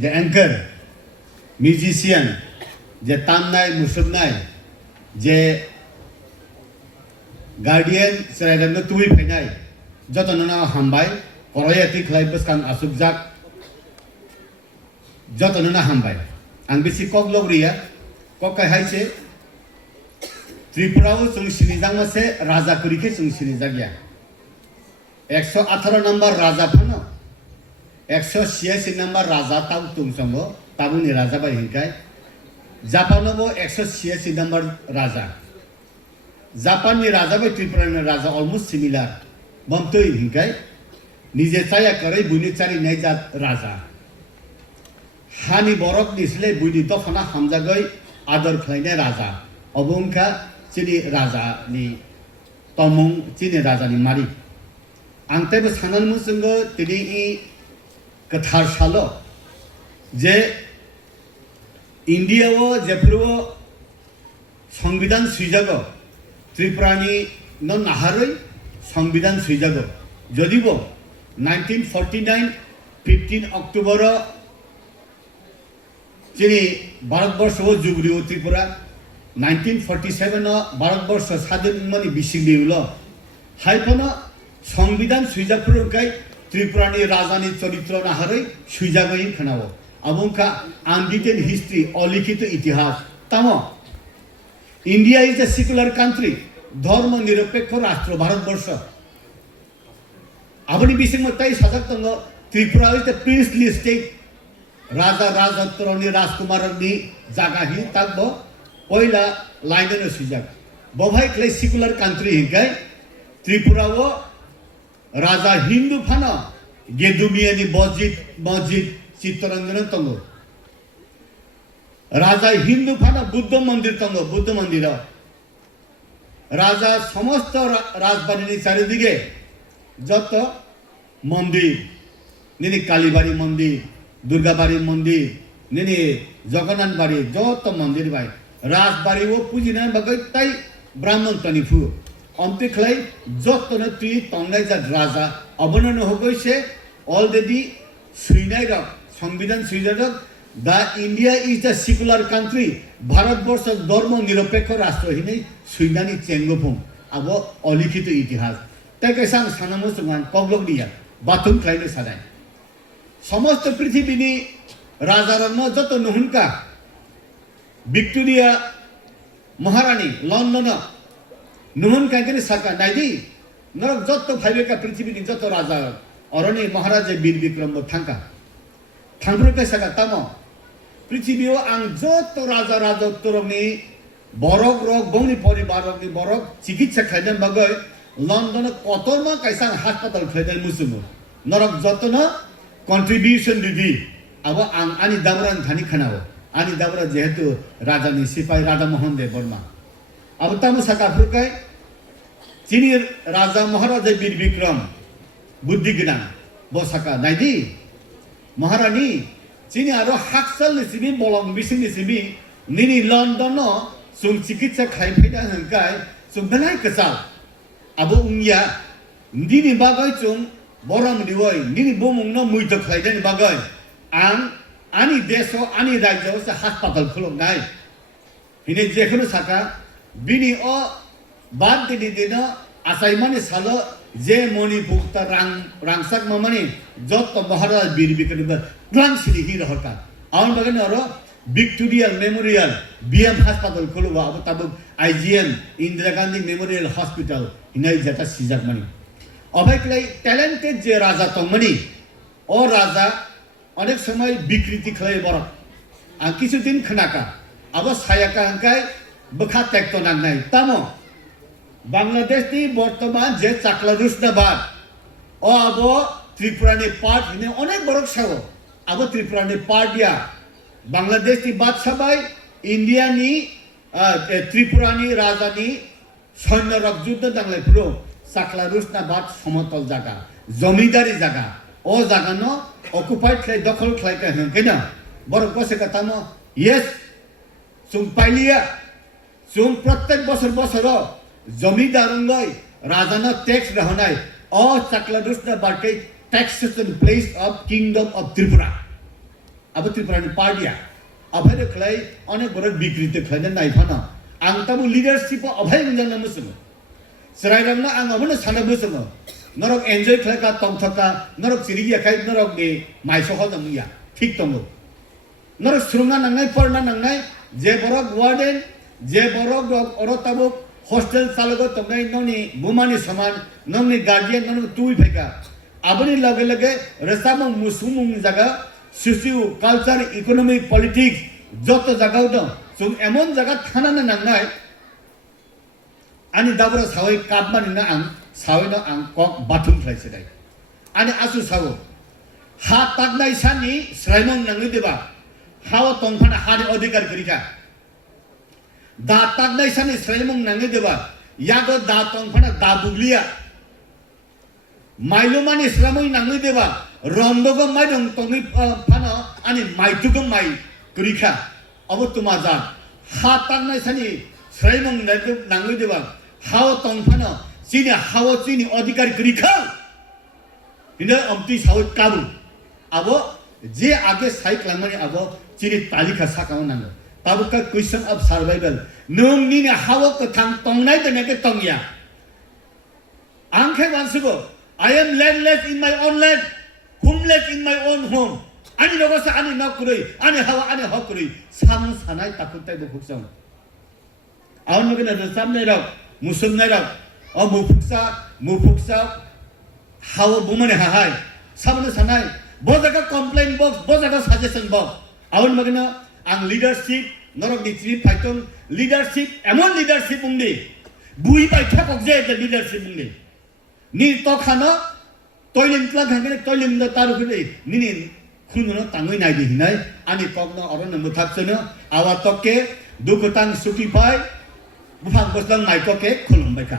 the anchor, musician, the tamnai musubnai, the guardian serayam no tui penai, jotonona hambai, korayati klaibus kan asubjak, jotonona hambai. Ang bisi kok logriya, kok kai haise, Tripura sung sinijang mase raja kurike sung sinijak ya. 118 number raja phano, 186 number raja tau tung sambo, tabu ni raja ba hinkai. Japan bo 186 number raja. Japan ni raja ba Tripura ni raja almost similar. Bamto hinkai. Nije saya kare buni cari naijat raja. Hani borok nisle buni to phana hamjagoi adar khlaine raja. Obungka chini raja ni tomung chini raja ni mari. Angte bo sanan musungo tini I kathar salo je India wo jepro সংবিধান সুইজাগো ত্রিপুরানি ন নাহারই সংবিধান সুইজাগো যদিব 1949 15 October যিনি ভারতবর্ষ যুগরিও ত্রিপুরা 1947 ভারতবর্ষ স্বাধীন মানে বিশিংদিউল হাইফন সংবিধান সুইজাপুরকাই ত্রিপুরানি রাজানি চরিত্র নাহারই সুইজাগই খনাও আবংকা unwritten history অলিখিত ইতিহাস তাম India is a secular country, dharma nirapekho rashtra Bharatbarsha. Abani bising matai sajak tango Tripura is the princely state. Raja Rajatrani Rajkumarani jagahi tagbo oila line no sujak. Bobhai clay secular country hinkai Tripura wo Raja Hindu phana Gedumiani Bojit Chittaranjana tango. রাজা হিন্দু ফানা বুদ্ধ মন্দির তঙ্গ বুদ্ধ মন্দির রাজা সমস্ত রাজবাড়ির চারিদিকে যত মন্দির নিনি কালীবাড়ি মন্দির দুর্গাবাড়ি মন্দির নিনি জগন্নাথ বাড়ি যত মন্দির ভাই রাজবাড়ি ও পুঁজি না বাকি তাই ব্রাহ্মণ তনিফু অন্তিখলাই যত তুই তংনাই যা রাজা অবনন হইছে অলরেডি সুইনাই রক সংবিধান সুইনাই rock The India is a secular country. Bharatbharsha dharma nirapekho rashtra hinai suinani chengopong abo olikhito itihas. Taike sang sanamo sungan koglok dia bathum khlaino sadai. Samasto prithibini rajarano joto nuhunka Victoria Maharani London nuhunka kene saka naidi norok joto bhaibeka prithibini joto raja oroni Maharaja Bir Bikram thangka thangbrka saka tamo পৃথিবীও আং যত রাজা রাজত্বরনি বরক rock বংনি পরিবারকনি বরক চিকিৎসা খাইদেন বাগৈ লন্ডনে কতমা কাইসাং হাসপাতাল খাইদেন মুসুমু নরক যতন contribution দিদি আবো আং আনি দাবরান খানি খানাও আনি দাবরা যেহেতু রাজানি সিপাই রাজা মোহন দেব বর্মা আবো তামু সাকাফুরকাই চিনি রাজা মহারাজা বীর বিক্রম বুদ্ধিজ্ঞান বসাকা নাইদি মহারানী Chini aro haksal nisibi bolong bising nisibi nini London sung cikitsa khai phaida hangkai sung dalai kesal abo ungya nini bagai chung boram diwoi nini bomung no muito khaiden bagai ang ani deso ani rajyo sa hospital khulok nai hine jekhono saka bini o bad dini dino asaimani salo je moni bukta rangsak mamani jotto Maharaj Bir Bikram Grand City hi rahaka aun bagane aro Victoria Memorial BM Hospital khuluba abo tabu IGM Indira Gandhi Memorial Hospital hinai jata sijak mani অবাইকলাই talented যে রাজা তংমনি ও রাজা অনেক সময় বিকৃতি খায় বড় আর কিছুদিন খনাকা আবার সায়াকা হাঙ্কায় বখা ত্যাক্ত নাংনাই তামো বাংলাদেশ নি বর্তমান যে চাকলা রুশনাবাদ ও আবো ত্রিপুরানি পার্ট হিনে অনেক বড় সাগো আবো ত্রিপুরানি পার্ট দিয়া বাংলাদেশ নি বাদশাবাই ইন্ডিয়া নি ত্রিপুরানি রাজানি সৈন্য রকযুদ্ধ দাংলাই পুরো চাকলা রুশনাবাদ সমতল জায়গা জমিদারি জায়গা ও জায়গা ন অকুপাইড খাই দখল খাই কেনা বড় কসে কথামো ইয়েস সুম পাইলিয়া সুম প্রত্যেক বছর বছর জমিদারঙ্গই রাজানা ট্যাক্স রহনাই ও Chakla Roshnabad taxation place of kingdom of Tripura abo Tripurani party abhai de khlai onek borok bikriti khlaina naifano ang tabu leadership abhai munjang na musumo serai ramna ang abono sana musumo norok enjoy khlaka tongthaka norok chirigia khai norok ni maiso ho namya thik tongo norok surunga nangai porna nangai je borok warden je borok oro tabu hostel chalogo tongai noni bumani saman noni guardian noni tui pheka aboni lage lage resamo musumung jaga Social, culture, economic, politics, joto jaga udah, so emon jaga thana na nangai, ani dabra sawai kapman na ang sawai na ang kok bathum fly sedai, ani asu sawo, ha tagnai sani sraimon nangai deba, hawa tongfana hari odikar kerika, da tagnai sani sraimon nangai deba, yago da tongfana da buglia, mailomani sramoi nangai deba. Rombogo mai dong tongi phano ani mai tugo mai kurika abo tumaja hatang nai sani sraimong nangui deba haw tong phano sini haw sini adhikar kurika ina amti saw kabu abo je age sai klangmani abo chini talika sakau nang tabuka question of survival nung ni ne haw ko thang tong nai de ne ke tong ya angkhe wansugo I am landless in my own land homeless in my own home. Ani nogasa ani nakuroi, ani hawa ani hakuroi. Sam sanai takutai bufuksam. Awan magana resam nai rau, musum nai rau. O mufuksa hawa bumane hahai. Samana sanai. Bojaga complaint box, bojaga suggestion box. Awan magana ang leadership norok ditri paitong leadership emon leadership ungni. Bui pai thakok je the leadership ungni. Ni tokhana toiling plug hangene toiling da taru khune nini khunno tangoi nai di hinai ani kokno oron muthak cheno awa tokke dukutang suki pai bufang boslang mai koke khulum baika